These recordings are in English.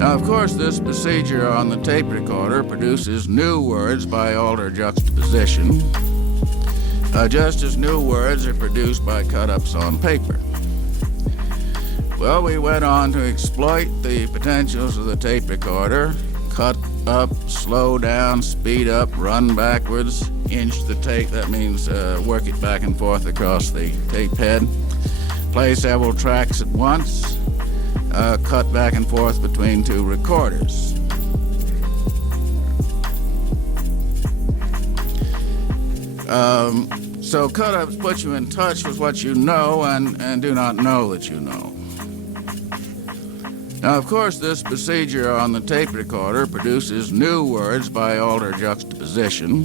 Now, of course, this procedure on the tape recorder produces new words by altered juxtaposition, just as new words are produced by cut-ups on paper. Well, we went on to exploit the potentials of the tape recorder, cut up, slow down, speed up, run backwards, inch the tape, that means work it back and forth across the tape head, play several tracks at once, cut back and forth between two recorders. So cut-ups put you in touch with what you know and do not know that you know. Now, of course, this procedure on the tape recorder produces new words by altered juxtaposition.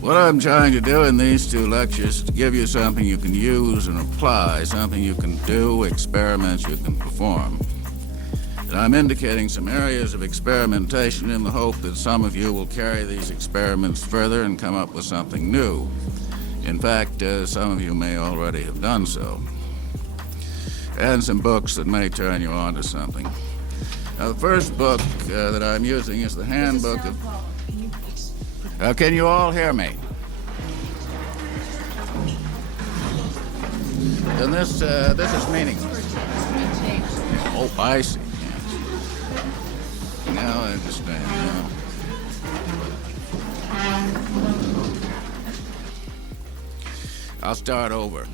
What I'm trying to do in these two lectures is to give you something you can use and apply, something you can do, experiments you can perform. And I'm indicating some areas of experimentation in the hope that some of you will carry these experiments further and come up with something new. In fact, some of you may already have done so. And some books that may turn you on to something. Now, the first book that I'm using is the handbook of... can you all hear me? And this is meaningless. Oh, I see. Yes. Now I understand. I'll start over.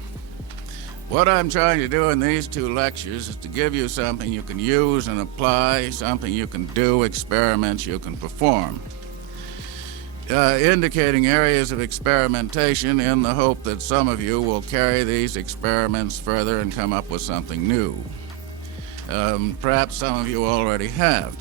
What I'm trying to do in these two lectures is to give you something you can use and apply, something you can do, experiments you can perform. Indicating areas of experimentation in the hope that some of you will carry these experiments further and come up with something new. Perhaps some of you already have.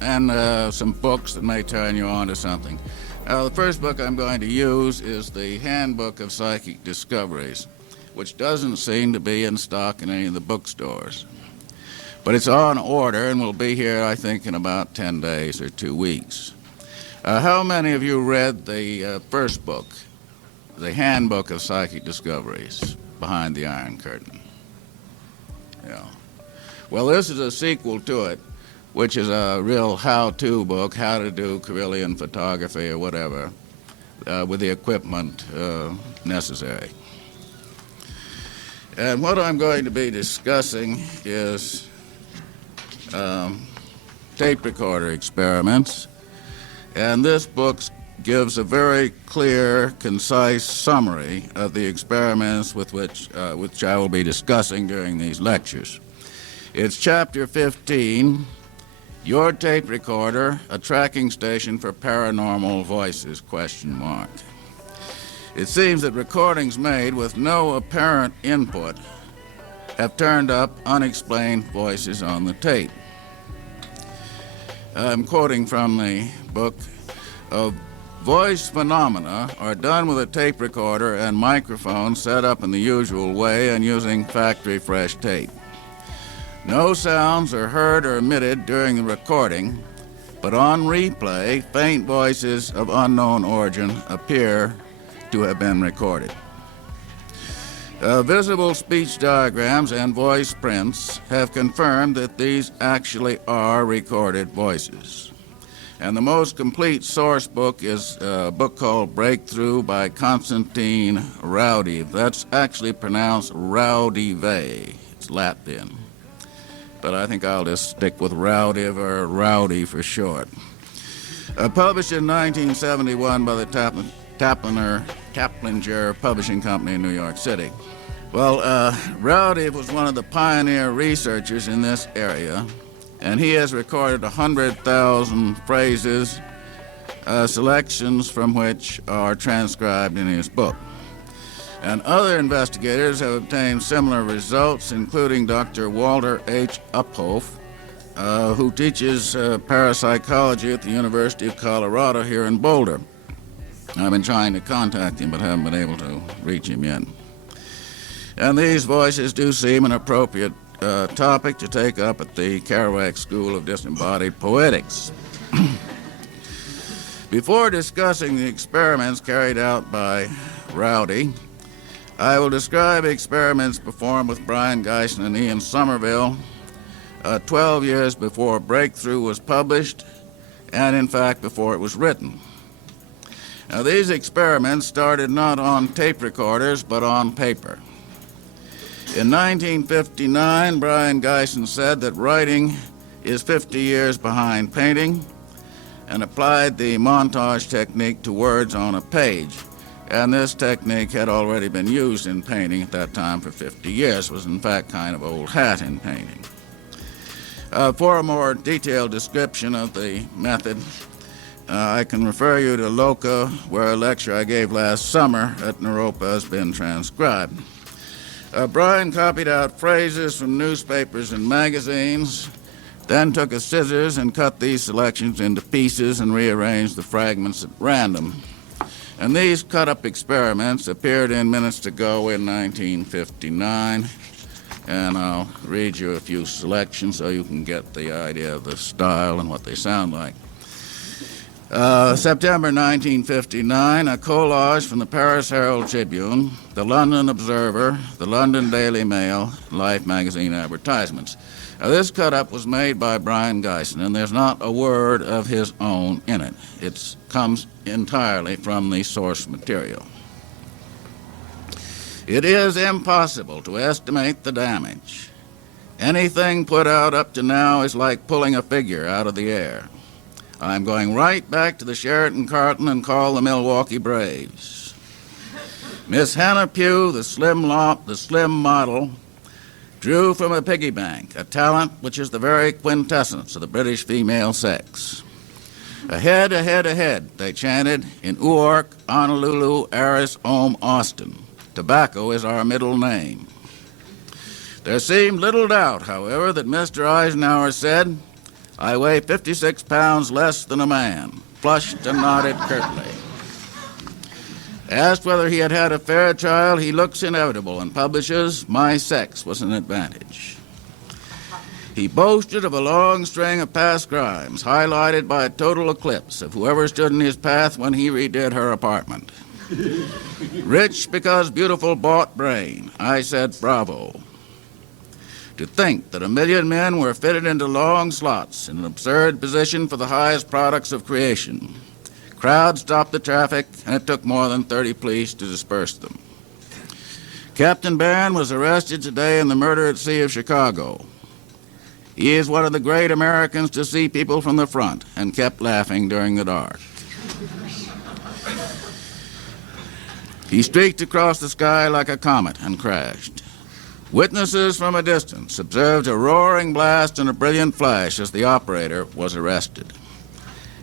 And some books that may turn you on to something. The first book I'm going to use is the Handbook of Psychic Discoveries, which doesn't seem to be in stock in any of the bookstores. But it's on order and will be here, I think, in about 10 days or 2 weeks. How many of you read the first book, the Handbook of Psychic Discoveries, Behind the Iron Curtain? Yeah. Well, this is a sequel to it, which is a real how-to book, how to do Carillion photography or whatever, with the equipment necessary. And what I'm going to be discussing is tape recorder experiments. And this book gives a very clear, concise summary of the experiments with which I will be discussing during these lectures. It's chapter 15, Your Tape Recorder, a Tracking Station for Paranormal Voices, ? It seems that recordings made with no apparent input have turned up unexplained voices on the tape. I'm quoting from the book. Voice phenomena are done with a tape recorder and microphone set up in the usual way and using factory fresh tape. No sounds are heard or emitted during the recording, but on replay, faint voices of unknown origin appear to have been recorded. Visible speech diagrams and voice prints have confirmed that these actually are recorded voices. And the most complete source book is a book called Breakthrough by Constantine Raudive. That's actually pronounced Raudive. It's Latin. But I think I'll just stick with Raudive or Rowdy for short. Published in 1971 by the Taplinger Publishing Company in New York City. Well, Raudive was one of the pioneer researchers in this area, and he has recorded 100,000 phrases, selections from which are transcribed in his book. And other investigators have obtained similar results, including Dr. Walter H. Uphoff, who teaches parapsychology at the University of Colorado here in Boulder. I've been trying to contact him, but haven't been able to reach him yet. And these voices do seem an appropriate topic to take up at the Kerouac School of Disembodied Poetics. Before discussing the experiments carried out by Rowdy, I will describe experiments performed with Brion Gysin and Sommerville 12 years before Breakthrough was published, and in fact before it was written. Now, these experiments started not on tape recorders, but on paper. In 1959, Brion Gysin said that writing is 50 years behind painting, and applied the montage technique to words on a page. And this technique had already been used in painting at that time for 50 years. It was, in fact, kind of old hat in painting. For a more detailed description of the method, I can refer you to Loca, where a lecture I gave last summer at Naropa has been transcribed. Brion copied out phrases from newspapers and magazines, then took a scissors and cut these selections into pieces and rearranged the fragments at random. And these cut-up experiments appeared in Minutes to Go in 1959. And I'll read you a few selections so you can get the idea of the style and what they sound like. September 1959, a collage from the Paris Herald Tribune, the London Observer, the London Daily Mail, Life magazine advertisements. Now, this cut-up was made by Brion Gysin, and there's not a word of his own in it. It comes entirely from the source material. It is impossible to estimate the damage. Anything put out up to now is like pulling a figure out of the air. I'm going right back to the Sheraton Carlton and call the Milwaukee Braves. Miss Hannah Pugh, the slim model, drew from a piggy bank, a talent which is the very quintessence of the British female sex. Ahead, ahead, ahead, they chanted in Newark, Honolulu, Aris, Ohm, Austin. Tobacco is our middle name. There seemed little doubt, however, that Mr. Eisenhower said, "I weigh 56 pounds less than a man," flushed and nodded curtly. Asked whether he had had a fair trial, he looks inevitable and publishes, "My sex was an advantage." He boasted of a long string of past crimes, highlighted by a total eclipse of whoever stood in his path when he redid her apartment. Rich because beautiful bought brain. I said, bravo. To think that 1 million men were fitted into long slots in an absurd position for the highest products of creation. Crowds stopped the traffic, and it took more than 30 police to disperse them. Captain Barron was arrested today in the murder at sea of Chicago. He is one of the great Americans to see people from the front and kept laughing during the dark. He streaked across the sky like a comet and crashed. Witnesses from a distance observed a roaring blast and a brilliant flash as the operator was arrested.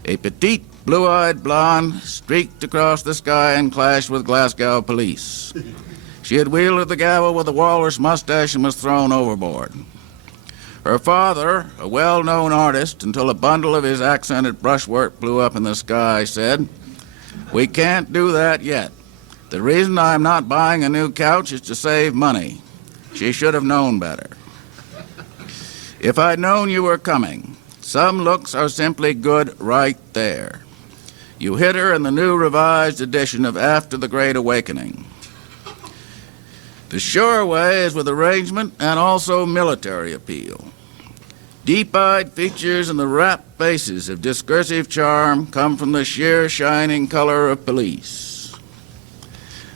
A petite, blue-eyed blonde streaked across the sky and clashed with Glasgow police. She had wielded the gavel with a walrus mustache and was thrown overboard. Her father, a well-known artist until a bundle of his accented brushwork blew up in the sky, said, "We can't do that yet. The reason I'm not buying a new couch is to save money. She should have known better. If I'd known you were coming, some looks are simply good right there." You hit her in the new revised edition of After the Great Awakening. The sure way is with arrangement and also military appeal. Deep-eyed features and the rapt faces of discursive charm come from the sheer shining color of police.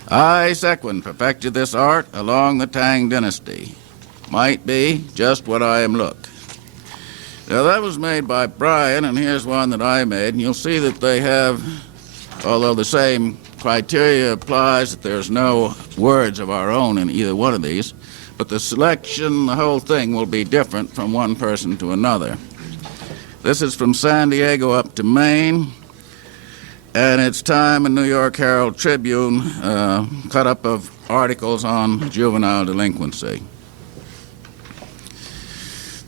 I, Sequin, perfected this art along the Tang dynasty. Might be just what I am look. Now, that was made by Brion, and here's one that I made, and you'll see that they have, although the same criteria applies, that there's no words of our own in either one of these, but the selection, the whole thing, will be different from one person to another. This is from San Diego up to Maine, and it's time in New York Herald Tribune, cut up of articles on juvenile delinquency.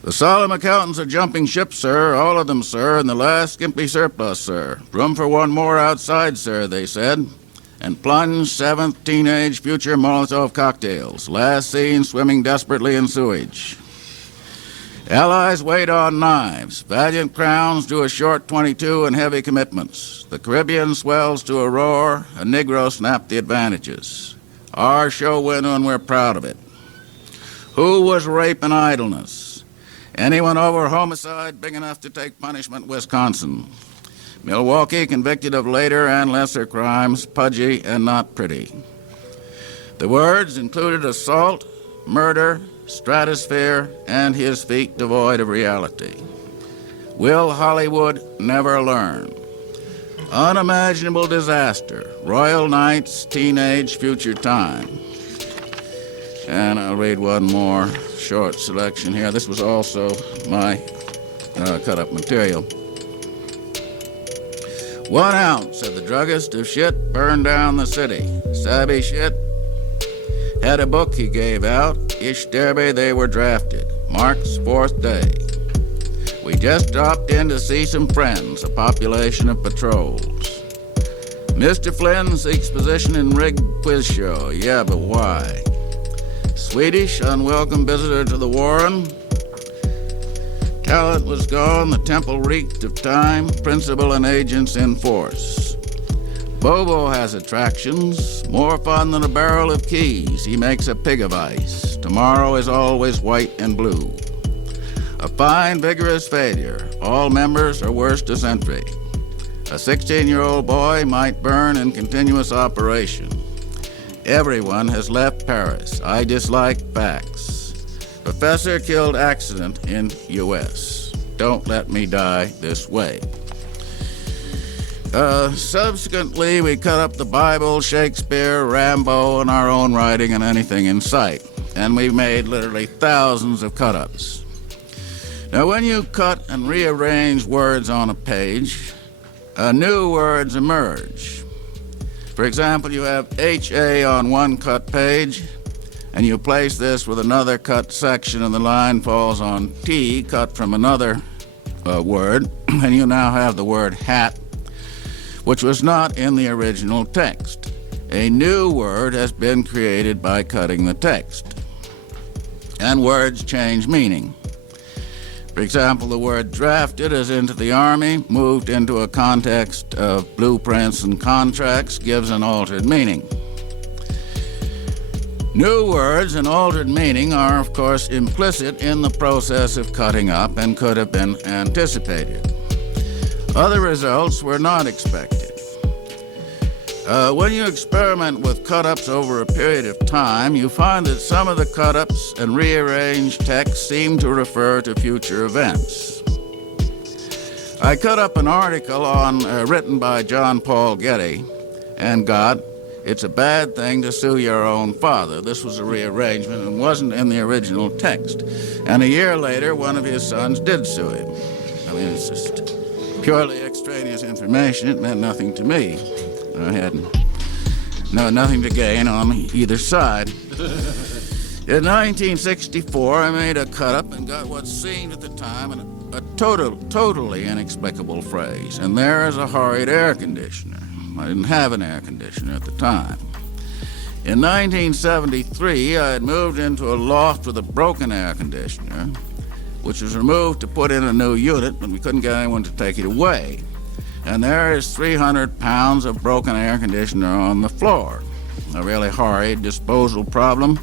The solemn accountants are jumping ship, sir, all of them, sir, and the last skimpy surplus, sir. Room for one more outside, sir, they said, and plunged 7th teenage future Molotov cocktails, last seen swimming desperately in sewage. Allies wait on knives. Valiant crowns do a short 22 and heavy commitments. The Caribbean swells to a roar. A Negro snapped the advantages. Our show went on, we're proud of it. Who was rape and idleness? Anyone over homicide big enough to take punishment, Wisconsin. Milwaukee, convicted of later and lesser crimes, pudgy and not pretty. The words included assault, murder, stratosphere, and his feet devoid of reality. Will Hollywood never learn? Unimaginable disaster, royal knights, teenage, future time. And I'll read one more short selection here. This was also my cut-up material. 1 ounce, said the druggist, of shit burned down the city. Savvy shit. Had a book he gave out. Ish Derby, they were drafted. Mark's 4th day. We just dropped in to see some friends, a population of patrols. Mr. Flynn seeks position in rigged quiz show. Yeah, but why? Swedish, unwelcome visitor to the Warren. Talent was gone, the temple reeked of time, principal and agents in force. Bobo has attractions, more fun than a barrel of keys. He makes a pig of ice. Tomorrow is always white and blue. A fine, vigorous failure. All members are worse dysentery. A 16-year-old boy might burn in continuous operation. Everyone has left Paris. I dislike facts. Professor killed accident in U.S. Don't let me die this way. Subsequently, we cut up the Bible, Shakespeare, Rambo, and our own writing and anything in sight. And we made literally thousands of cut-ups. Now, when you cut and rearrange words on a page, new words emerge. For example, you have HA on one cut page, and you place this with another cut section, and the line falls on T, cut from another word, and you now have the word hat, which was not in the original text. A new word has been created by cutting the text, and words change meaning. For example, the word drafted as into the Army, moved into a context of blueprints and contracts, gives an altered meaning. New words and altered meaning are, of course, implicit in the process of cutting up and could have been anticipated. Other results were not expected. When you experiment with cut-ups over a period of time, you find that some of the cut-ups and rearranged text seem to refer to future events. I cut up an article written by John Paul Getty and got, "It's a bad thing to sue your own father." This was a rearrangement and wasn't in the original text. And a year later, one of his sons did sue him. I mean, it's just purely extraneous information. It meant nothing to me. I had nothing to gain on either side. In 1964, I made a cut-up and got what seemed at the time a totally inexplicable phrase. And there is a horrid air conditioner. I didn't have an air conditioner at the time. In 1973, I had moved into a loft with a broken air conditioner, which was removed to put in a new unit, but we couldn't get anyone to take it away. And there is 300 pounds of broken air conditioner on the floor. A really horrid disposal problem,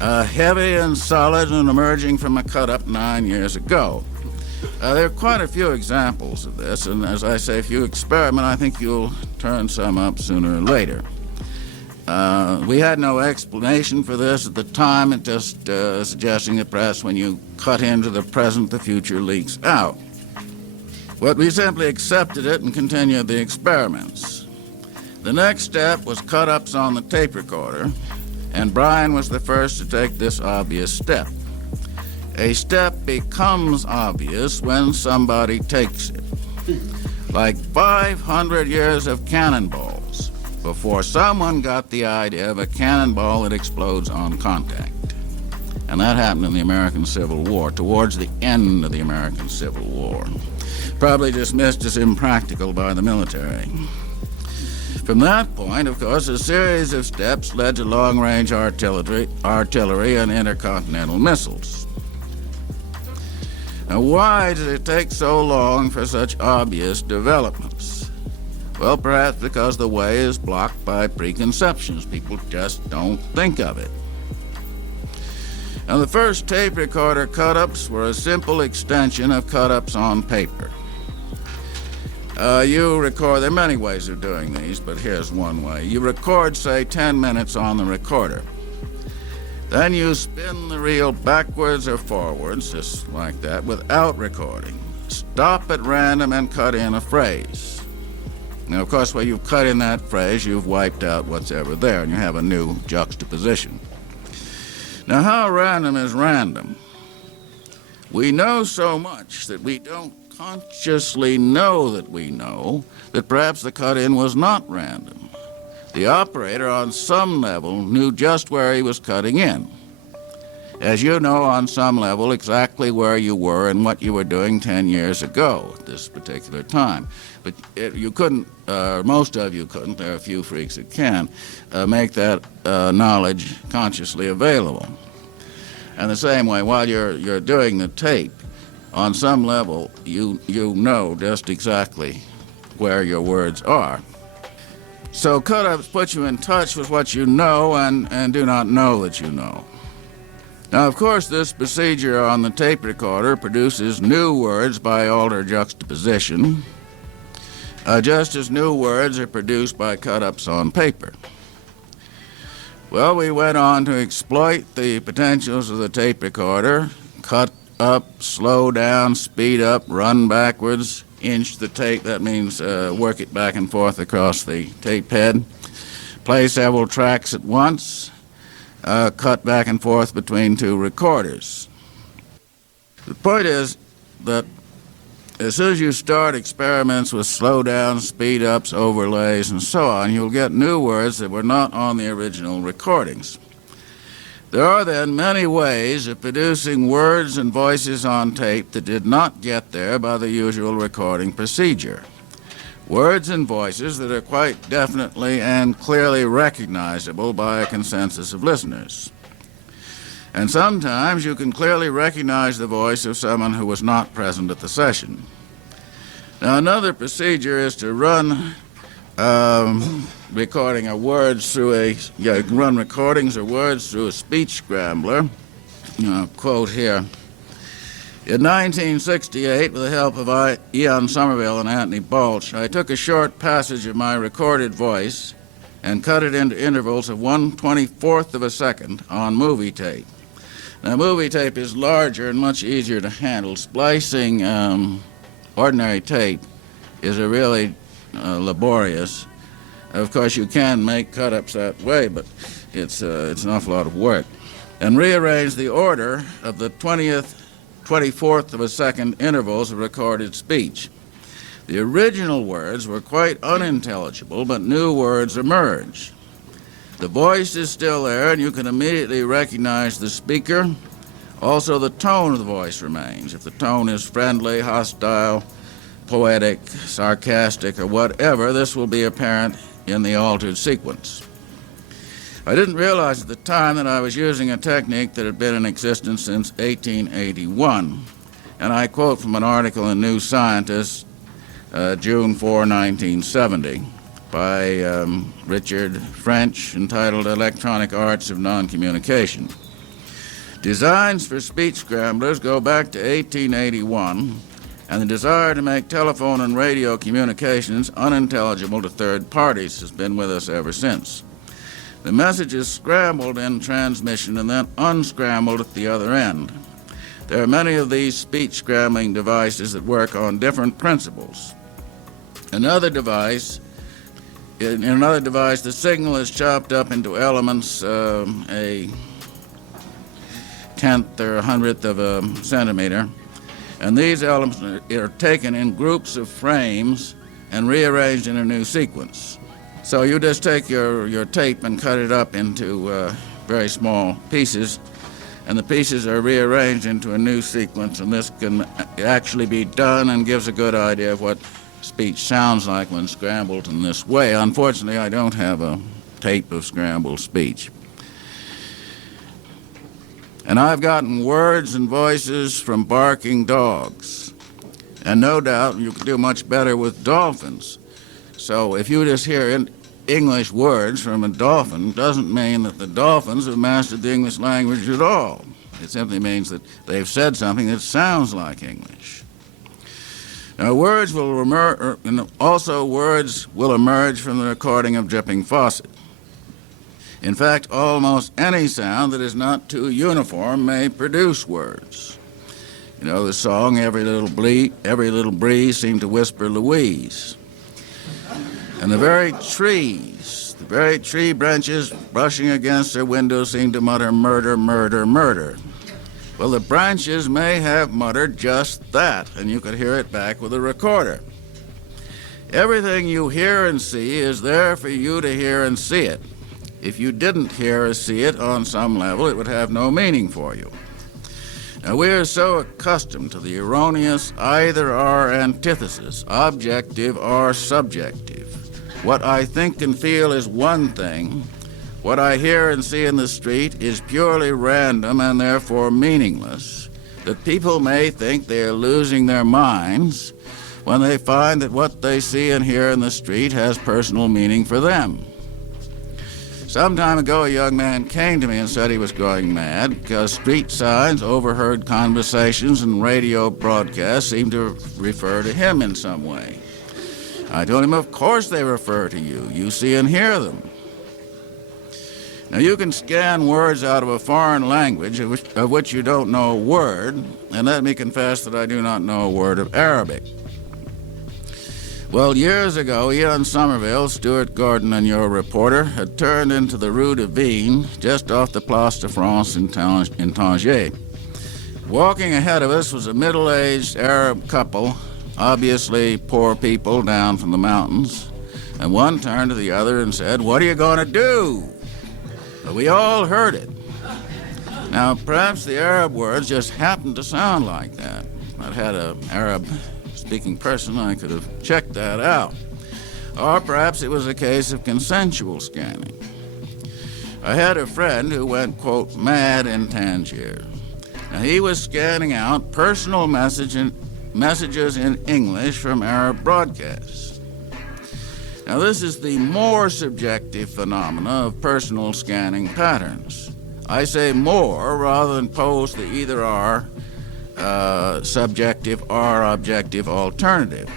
heavy and solid and emerging from a cut-up 9 years ago. There are quite a few examples of this, and as I say, if you experiment, I think you'll turn some up sooner or later. We had no explanation for this at the time, it just suggesting the press when you cut into the present, the future leaks out. But we simply accepted it and continued the experiments. The next step was cut-ups on the tape recorder, and Brion was the first to take this obvious step. A step becomes obvious when somebody takes it. Like 500 years of cannonballs before someone got the idea of a cannonball that explodes on contact. And that happened in the American Civil War, towards the end of the American Civil War. Probably dismissed as impractical by the military. From that point, of course, a series of steps led to long-range artillery and intercontinental missiles. Now, why did it take so long for such obvious developments? Well, perhaps because the way is blocked by preconceptions. People just don't think of it. Now, the first tape recorder cut-ups were a simple extension of cut-ups on paper. You record, there are many ways of doing these, but here's one way. You record, say, 10 minutes on the recorder. Then you spin the reel backwards or forwards, just like that, without recording. Stop at random and cut in a phrase. Now, of course, when you've cut in that phrase, you've wiped out what's ever there, and you have a new juxtaposition. Now, how random is random? We know so much that we don't consciously know that perhaps the cut-in was not random. The operator, on some level, knew just where he was cutting in. As you know, on some level, exactly where you were and what you were doing 10 years ago at this particular time. But you couldn't, most of you couldn't, there are a few freaks that can, make that knowledge consciously available. And the same way, while you're doing the tape, on some level, you know just exactly where your words are. So cut-ups put you in touch with what you know and do not know that you know. Now, of course, this procedure on the tape recorder produces new words by altered juxtaposition, just as new words are produced by cut-ups on paper. Well, we went on to exploit the potentials of the tape recorder, cut up, slow down, speed up, run backwards, inch the tape, that means work it back and forth across the tape head, play several tracks at once, cut back and forth between two recorders. The point is that as soon as you start experiments with slow downs, speed ups, overlays, and so on, you'll get new words that were not on the original recordings. There are then many ways of producing words and voices on tape that did not get there by the usual recording procedure. Words and voices that are quite definitely and clearly recognizable by a consensus of listeners. And sometimes you can clearly recognize the voice of someone who was not present at the session. Now, another procedure is to run recording of words through run recordings of words through a speech scrambler. Quote here. In 1968, with the help of Ian Sommerville and Anthony Balch, I took a short passage of my recorded voice and cut it into intervals of 1/24th of a second on movie tape. Now, movie tape is larger and much easier to handle. Splicing ordinary tape is a really laborious. Of course, you can make cut-ups that way, but it's an awful lot of work. And rearrange the order of the 24th of a second intervals of recorded speech. The original words were quite unintelligible, but new words emerge. The voice is still there, and you can immediately recognize the speaker. Also, the tone of the voice remains. If the tone is friendly, hostile, poetic, sarcastic, or whatever, this will be apparent in the altered sequence. I didn't realize at the time that I was using a technique that had been in existence since 1881, and I quote from an article in New Scientist, June 4, 1970, by Richard French, entitled Electronic Arts of Non-Communication. Designs for speech scramblers go back to 1881, and the desire to make telephone and radio communications unintelligible to third parties has been with us ever since. The message is scrambled in transmission and then unscrambled at the other end. There are many of these speech scrambling devices that work on different principles. In another device, the signal is chopped up into elements a tenth or a hundredth of a centimeter, and these elements are taken in groups of frames and rearranged in a new sequence. So you just take your tape and cut it up into very small pieces, and the pieces are rearranged into a new sequence, and this can actually be done and gives a good idea of what speech sounds like when scrambled in this way. Unfortunately, I don't have a tape of scrambled speech. And I've gotten words and voices from barking dogs. And no doubt you can do much better with dolphins. So if you just hear English words from a dolphin, doesn't mean that the dolphins have mastered the English language at all. It simply means that they've said something that sounds like English. Now, words will emerge, and also words will emerge from the recording of Dripping Faucet. In fact, almost any sound that is not too uniform may produce words. You know, the song, every little breeze seemed to whisper Louise. And the very tree branches brushing against their windows seemed to mutter murder, murder, murder. Well, the branches may have muttered just that, and you could hear it back with a recorder. Everything you hear and see is there for you to hear and see it. If you didn't hear or see it on some level, it would have no meaning for you. Now, we are so accustomed to the erroneous either-or antithesis, objective or subjective. What I think and feel is one thing. What I hear and see in the street is purely random and therefore meaningless, that people may think they are losing their minds when they find that what they see and hear in the street has personal meaning for them. Some time ago, a young man came to me and said he was going mad because street signs, overheard conversations, and radio broadcasts seemed to refer to him in some way. I told him, of course they refer to you. You see and hear them. Now, you can scan words out of a foreign language of which you don't know a word, and let me confess that I do not know a word of Arabic. Well, years ago, here in Sommerville, Stuart Gordon and your reporter had turned into the Rue de Vigne, just off the Place de France in Tangier. Walking ahead of us was a middle-aged Arab couple, obviously poor people down from the mountains, and one turned to the other and said, "What are you going to do?" Well, we all heard it. Now, perhaps the Arab words just happened to sound like that. If I'd had an Arab-speaking person, I could have checked that out. Or perhaps it was a case of consensual scanning. I had a friend who went, quote, mad in Tangier. Now, he was scanning out personal messages in English from Arab broadcasts. Now, this is the more subjective phenomena of personal scanning patterns. I say more rather than pose the either-or, subjective or objective alternative,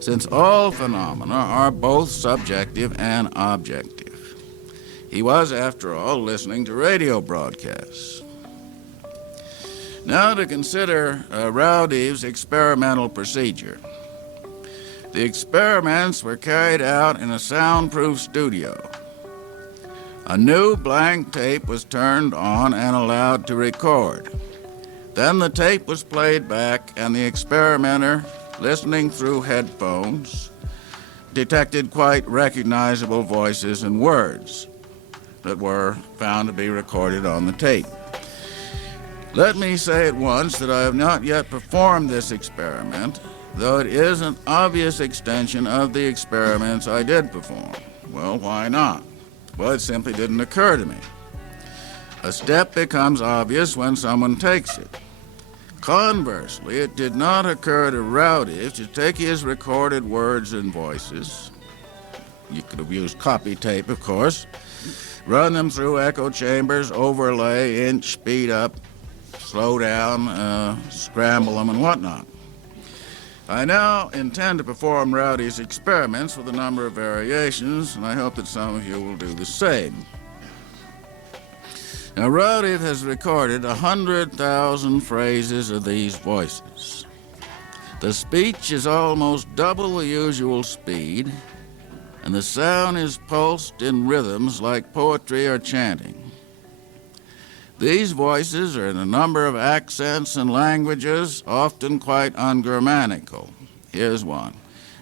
since all phenomena are both subjective and objective. He was, after all, listening to radio broadcasts. Now to consider Rowdy's experimental procedure. The experiments were carried out in a soundproof studio. A new blank tape was turned on and allowed to record. Then the tape was played back, and the experimenter, listening through headphones, detected quite recognizable voices and words that were found to be recorded on the tape. Let me say at once that I have not yet performed this experiment, though it is an obvious extension of the experiments I did perform. Well, why not? Well, it simply didn't occur to me. A step becomes obvious when someone takes it. Conversely, it did not occur to Rowdy to take his recorded words and voices, you could have used copy tape, of course, run them through echo chambers, overlay, inch, speed up, slow down, scramble them, and whatnot. I now intend to perform Rowdy's experiments with a number of variations, and I hope that some of you will do the same. Now, Rowdy has recorded 100,000 phrases of these voices. The speech is almost double the usual speed, and the sound is pulsed in rhythms like poetry or chanting. These voices are in a number of accents and languages, often quite ungrammatical. Here's one.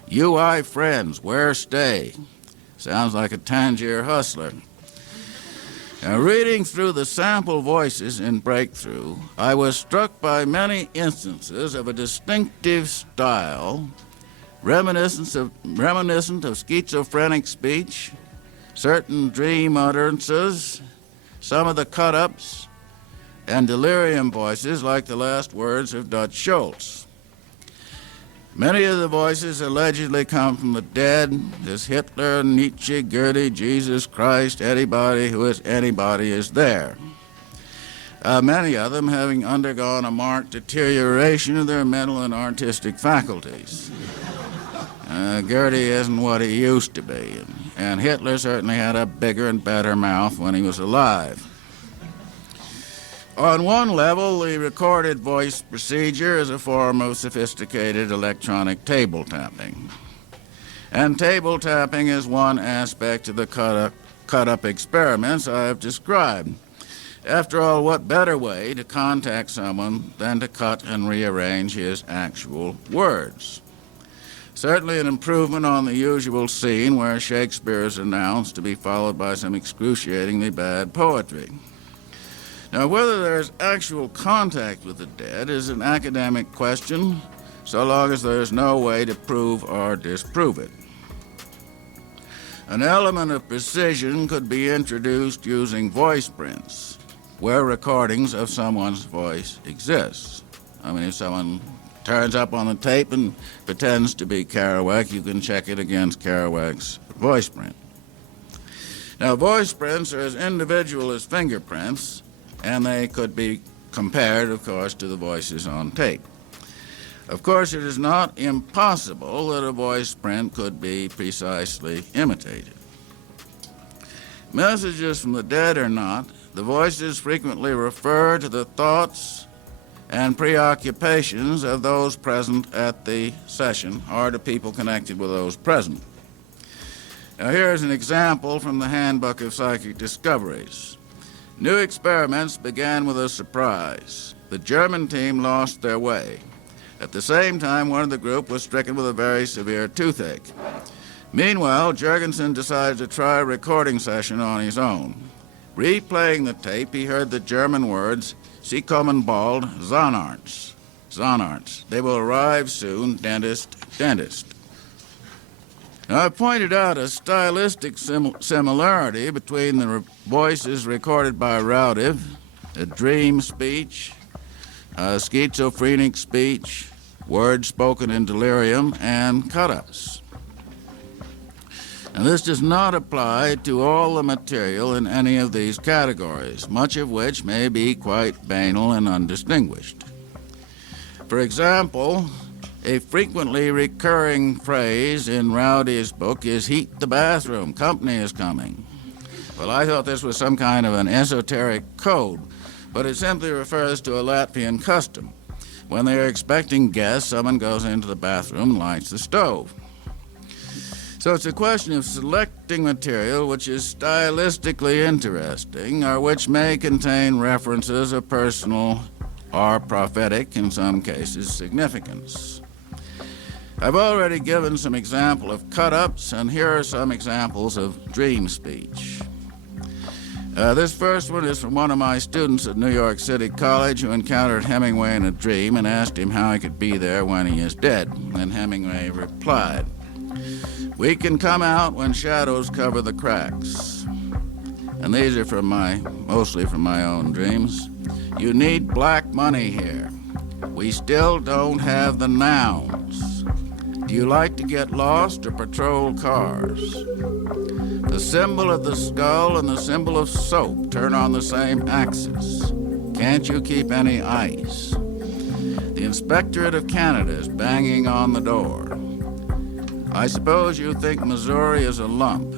You, I, friends, where stay? Sounds like a Tangier hustler. Now, reading through the sample voices in Breakthrough, I was struck by many instances of a distinctive style, reminiscent of schizophrenic speech, certain dream utterances, some of the cut-ups, and delirium voices like the last words of Dutch Schultz. Many of the voices allegedly come from the dead. There's Hitler, Nietzsche, Goethe, Jesus Christ, anybody who is anybody is there. many of them having undergone a marked deterioration of their mental and artistic faculties. Gertie isn't what he used to be, and Hitler certainly had a bigger and better mouth when he was alive. On one level, the recorded voice procedure is a form of sophisticated electronic table tapping. And table tapping is one aspect of the cut-up experiments I have described. After all, what better way to contact someone than to cut and rearrange his actual words? Certainly an improvement on the usual scene where Shakespeare is announced to be followed by some excruciatingly bad poetry. Now, whether there's actual contact with the dead is an academic question, so long as there's no way to prove or disprove it. An element of precision could be introduced using voice prints, where recordings of someone's voice exist. I mean, if someone turns up on the tape and pretends to be Kerouac, you can check it against Kerouac's voice print. Now, voice prints are as individual as fingerprints, and they could be compared, of course, to the voices on tape. Of course, it is not impossible that a voice print could be precisely imitated. Messages from the dead or not, the voices frequently refer to the thoughts and preoccupations of those present at the session, or to people connected with those present. Now, here's an example from the Handbook of Psychic Discoveries. New experiments began with a surprise. The German team lost their way. At the same time, one of the group was stricken with a very severe toothache. Meanwhile, Jurgensen decided to try a recording session on his own. Replaying the tape, he heard the German words, "Sie kommen bald, Zahnarzt." Zahnarzt. They will arrive soon, dentist, dentist. Now, I pointed out a stylistic similarity between the voices recorded by Raudive, a dream speech, a schizophrenic speech, words spoken in delirium, and cut-ups. And this does not apply to all the material in any of these categories, much of which may be quite banal and undistinguished. For example, a frequently recurring phrase in Rowdy's book is "heat the bathroom, company is coming." Well, I thought this was some kind of an esoteric code, but it simply refers to a Latvian custom. When they are expecting guests, someone goes into the bathroom and lights the stove. So it's a question of selecting material which is stylistically interesting, or which may contain references of personal or prophetic, in some cases, significance. I've already given some example of cut-ups, and here are some examples of dream speech. This first one is from one of my students at New York City College who encountered Hemingway in a dream and asked him how he could be there when he is dead. And Hemingway replied, "We can come out when shadows cover the cracks." And these are mostly from my own dreams. "You need black money here. We still don't have the nouns. Do you like to get lost or patrol cars? The symbol of the skull and the symbol of soap turn on the same axis. Can't you keep any ice? The Inspectorate of Canada is banging on the door. I suppose you think Missouri is a lump.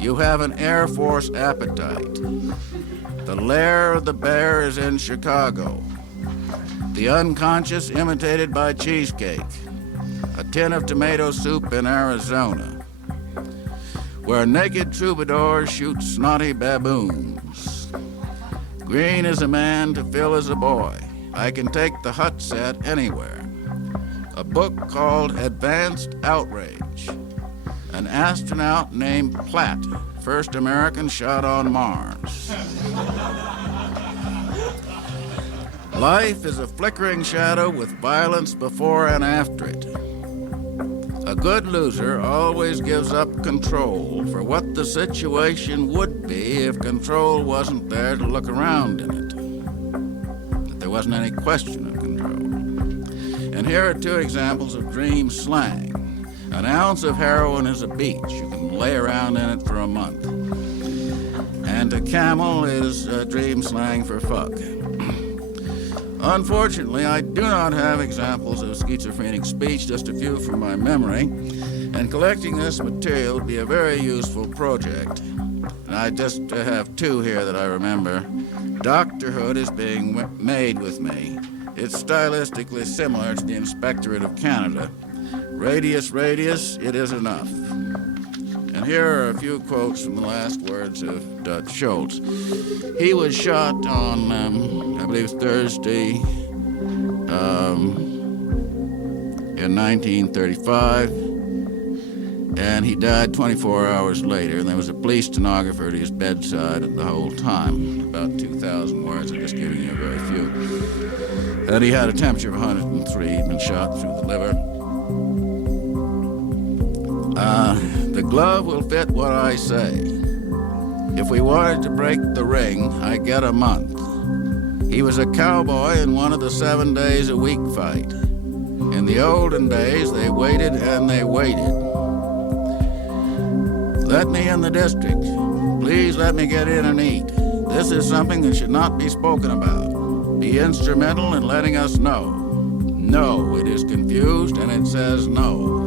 You have an Air Force appetite. The lair of the bear is in Chicago. The unconscious imitated by cheesecake. A tin of tomato soup in Arizona. Where naked troubadours shoot snotty baboons. Green as a man to Phil as a boy. I can take the hut set anywhere. A book called Advanced Outrage. An astronaut named Platt, first American shot on Mars. Life is a flickering shadow with violence before and after it. A good loser always gives up control for what the situation would be if control wasn't there to look around in it. That there wasn't any question of control. And here are two examples of dream slang. An ounce of heroin is a beach. You can lay around in it for a month. and to camel is dream slang for fuck. Unfortunately, I do not have examples of schizophrenic speech, just a few from my memory, and collecting this material would be a very useful project. And I just have two here that I remember. Doctorhood is being made with me. It's stylistically similar to the Inspectorate of Canada. Radius, radius, it is enough. And here are a few quotes from the last words of Dutch Schultz. He was shot on, I believe, Thursday in 1935, and he died 24 hours later, and there was a police stenographer at his bedside the whole time. About 2,000 words, I'm just giving you a very few. And he had a temperature of 103, he'd been shot through the liver. The glove will fit what I say. If we wanted to break the ring, I get a month. He was a cowboy in one of the 7 days a week fight. In the olden days, they waited and they waited. Let me in the district. Please let me get in and eat. This is something that should not be spoken about. Be instrumental in letting us know. No, it is confused and it says no.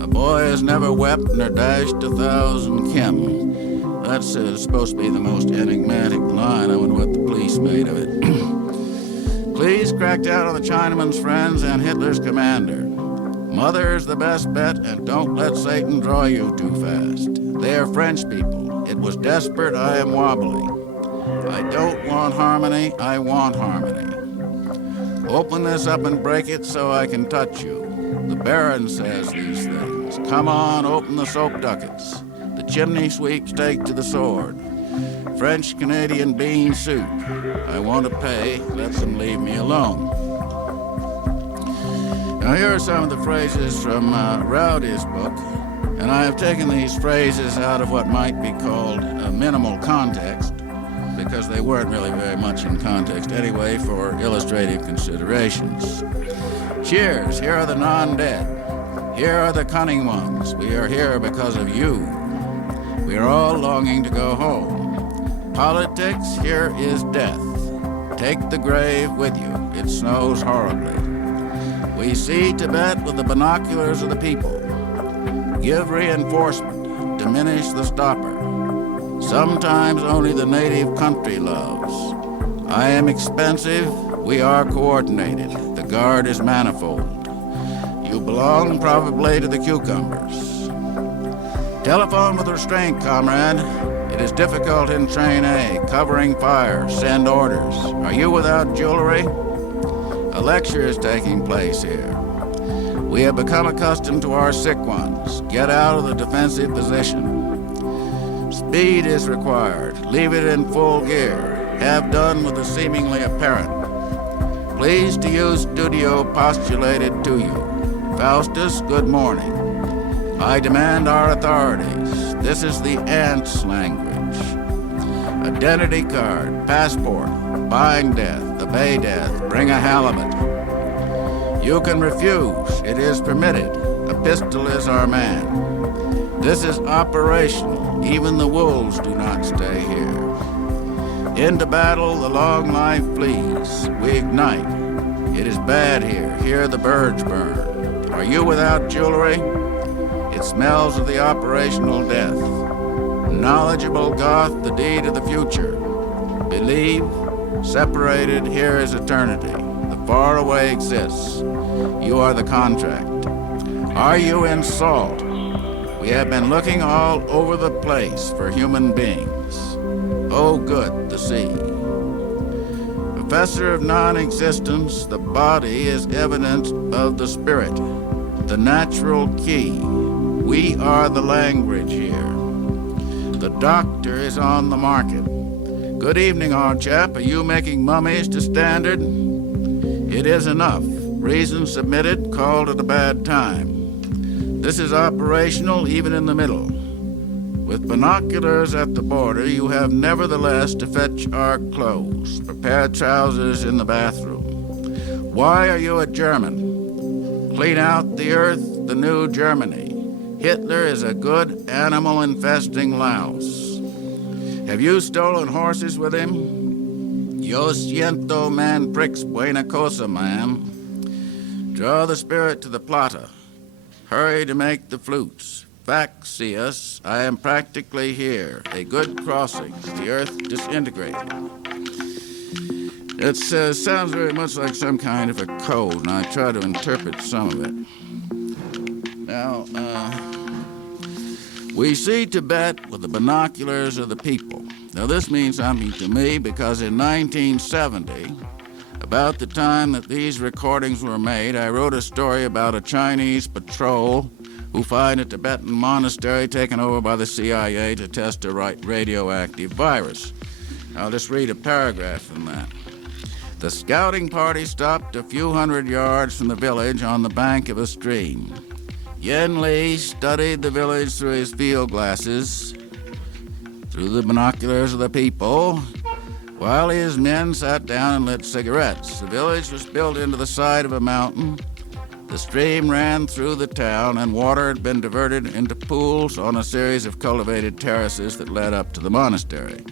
A boy has never wept nor dashed 1,000 kim. That's supposed to be the most enigmatic line. I wonder what the police made of it. Please crack down on the Chinaman's friends and Hitler's commander. Mother is the best bet, and don't let Satan draw you too fast. They are French people. It was desperate, I am wobbly. I don't want harmony, I want harmony. Open this up and break it so I can touch you. The Baron says these things. Come on, open the soap ducats. The chimney sweeps take to the sword. French-Canadian bean soup. I want to pay, let them leave me alone. Now here are some of the phrases from Rowdy's book, and I have taken these phrases out of what might be called a minimal context, because they weren't really very much in context anyway for illustrative considerations. Cheers, here are the non-dead. Here are the cunning ones. We are here because of you. We are all longing to go home. Politics, here is death. Take the grave with you. It snows horribly. We see Tibet with the binoculars of the people. Give reinforcement. Diminish the stopper. Sometimes only the native country loves. I am expensive. We are coordinated. The guard is manifold. You belong probably to the cucumbers. Telephone with restraint, comrade. It is difficult in train A. Covering fire. Send orders. Are you without jewelry? A lecture is taking place here. We have become accustomed to our sick ones. Get out of the defensive position. Speed is required. Leave it in full gear. Have done with the seemingly apparent. Pleased to use studio postulated to you. Faustus, good morning. I demand our authorities. This is the ants' language. Identity card, passport, buying death, obey death, bring a halibut. You can refuse. It is permitted. A pistol is our man. This is operational. Even the wolves do not stay here. Into battle, the long life flees. We ignite. It is bad here. Here the birds burn. Are you without jewelry? It smells of the operational death. Knowledgeable Goth, the deed of the future. Believe, separated, here is eternity. The far away exists. You are the contract. Are you in salt? We have been looking all over the place for human beings. Oh, good, the sea. Professor of non-existence, the body is evidence of the spirit, the natural key. We are the language here. The doctor is on the market. Good evening, old chap. Are you making mummies to standard? It is enough. Reason submitted, called at a bad time. This is operational even in the middle. With binoculars at the border, you have nevertheless to fetch our clothes. Prepare trousers in the bathroom. Why are you a German? Clean out the earth, the new Germany. Hitler is a good animal-infesting louse. Have you stolen horses with him? Yo siento, man, pricks buena cosa, man. Draw the spirit to the plata. Hurry to make the flutes. Faxius, I am practically here. A good crossing. The earth disintegrated. It sounds very much like some kind of a code, and I try to interpret some of it. Now, we see Tibet with the binoculars of the people. Now, this means something to me because in 1970, about the time that these recordings were made, I wrote a story about a Chinese patrol who find a Tibetan monastery taken over by the CIA to test a radioactive virus. I'll just read a paragraph from that. The scouting party stopped a few hundred yards from the village on the bank of a stream. Yen Li studied the village through his field glasses, through the binoculars of the people, while his men sat down and lit cigarettes. The village was built into the side of a mountain. The stream ran through the town, and water had been diverted into pools on a series of cultivated terraces that led up to the monastery.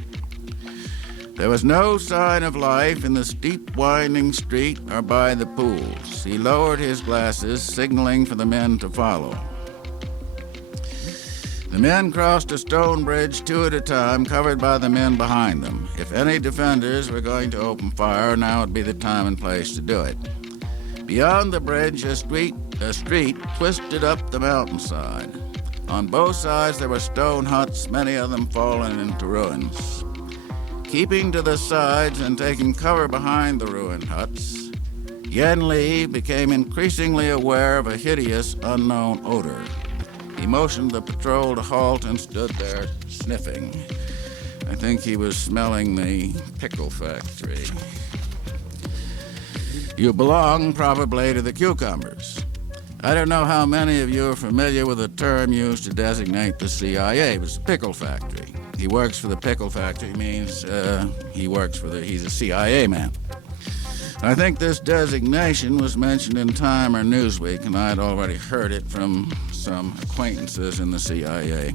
There was no sign of life in the steep, winding street or by the pools. He lowered his glasses, signaling for the men to follow. The men crossed a stone bridge two at a time, covered by the men behind them. If any defenders were going to open fire, now would be the time and place to do it. Beyond the bridge, a street twisted up the mountainside. On both sides there were stone huts, many of them fallen into ruins. Keeping to the sides and taking cover behind the ruined huts, Yen Li became increasingly aware of a hideous, unknown odor. He motioned the patrol to halt and stood there sniffing. I think he was smelling the pickle factory. You belong probably to the cucumbers. I don't know how many of you are familiar with the term used to designate the CIA. It was the pickle factory. He works for the pickle factory means he's a CIA man. I think this designation was mentioned in Time or Newsweek, and I had already heard it from some acquaintances in the CIA.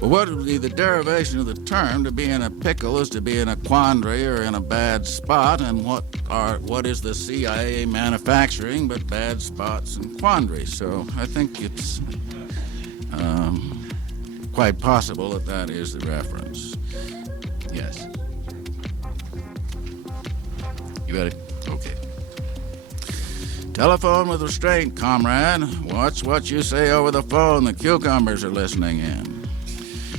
Well, what would be the derivation of the term? To be in a pickle is to be in a quandary or in a bad spot, and what is the CIA manufacturing but bad spots and quandaries? So I think it's quite possible that that is the reference. Yes. You got it? Okay. Telephone with restraint, comrade. Watch what you say over the phone. The cucumbers are listening in.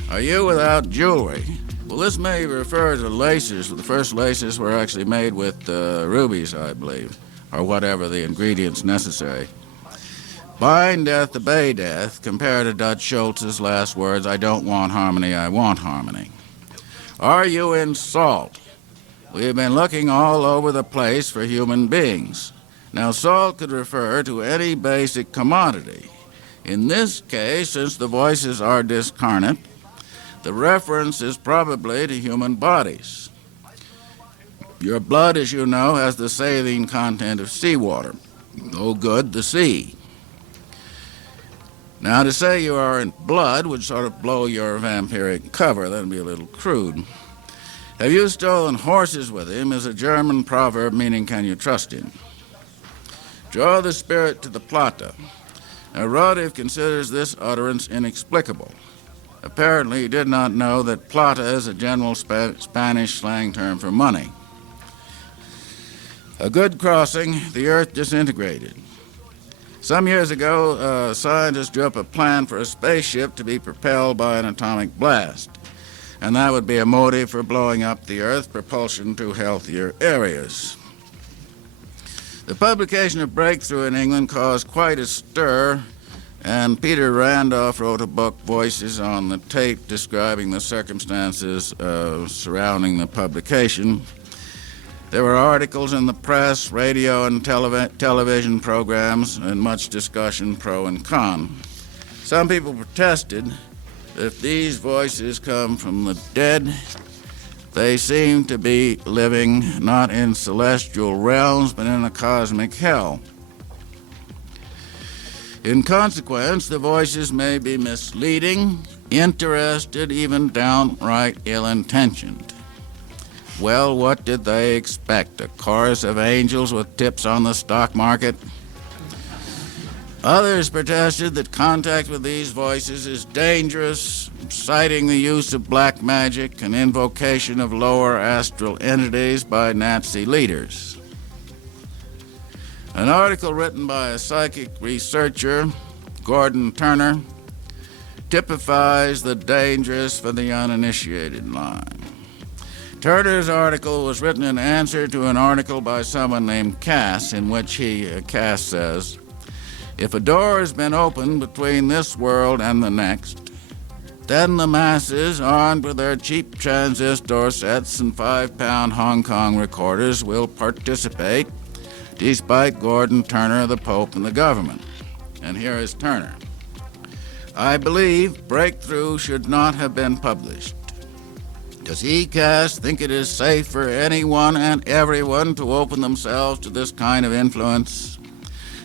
Are you without jewelry? Well, this may refer to laces. The first laces were actually made with rubies, I believe, or whatever the ingredients necessary. Bind death, obey death. Compare to Dutch Schultz's last words, I don't want harmony, I want harmony. Are you in salt? We have been looking all over the place for human beings. Now, salt could refer to any basic commodity. In this case, since the voices are discarnate, the reference is probably to human bodies. Your blood, as you know, has the saline content of seawater. No good, the sea. Now, to say you are in blood would sort of blow your vampiric cover. That would be a little crude. Have you stolen horses with him is a German proverb meaning can you trust him. Draw the spirit to the plata. Now, Rodiv considers this utterance inexplicable. Apparently, he did not know that plata is a general Spanish slang term for money. A good crossing, the earth disintegrated. Some years ago, scientists drew up a plan for a spaceship to be propelled by an atomic blast. And that would be a motive for blowing up the Earth, propulsion to healthier areas. The publication of Breakthrough in England caused quite a stir, and Peter Randolph wrote a book, Voices on the Tape, describing the circumstances surrounding the publication. There were articles in the press, radio and television programs, and much discussion pro and con. Some people protested if these voices come from the dead, they seem to be living not in celestial realms, but in a cosmic hell. In consequence, the voices may be misleading interested, even downright ill-intentioned. Well, what did they expect? A chorus of angels with tips on the stock market? Others protested that contact with these voices is dangerous, citing the use of black magic and invocation of lower astral entities by Nazi leaders. An article written by a psychic researcher, Gordon Turner, typifies the dangerous for the uninitiated line. Turner's article was written in answer to an article by someone named Cass, in which Cass says, "If a door has been opened between this world and the next, then the masses, armed with their cheap transistor sets and 5-pound Hong Kong recorders, will participate, despite Gordon Turner, the Pope, and the government." And here is Turner. "I believe Breakthrough should not have been published. Does he, Cass, think it is safe for anyone and everyone to open themselves to this kind of influence?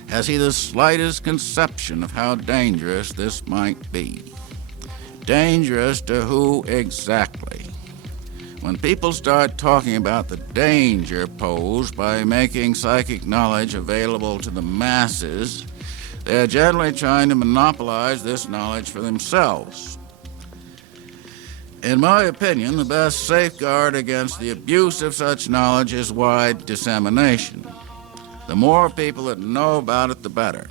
Has he the slightest conception of how dangerous this might be? Dangerous to who exactly? When people start talking about the danger posed by making psychic knowledge available to the masses, they are generally trying to monopolize this knowledge for themselves. In my opinion, the best safeguard against the abuse of such knowledge is wide dissemination. The more people that know about it, the better.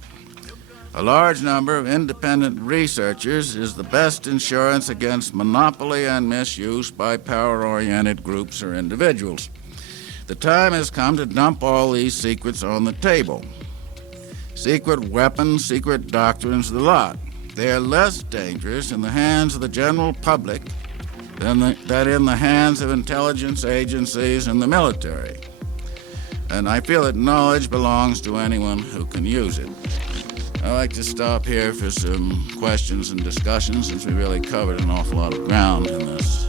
A large number of independent researchers is the best insurance against monopoly and misuse by power-oriented groups or individuals. The time has come to dump all these secrets on the table. Secret weapons, secret doctrines, the lot. They are less dangerous in the hands of the general public than in the hands of intelligence agencies and the military. And I feel that knowledge belongs to anyone who can use it. I'd like to stop here for some questions and discussions, since we really covered an awful lot of ground in this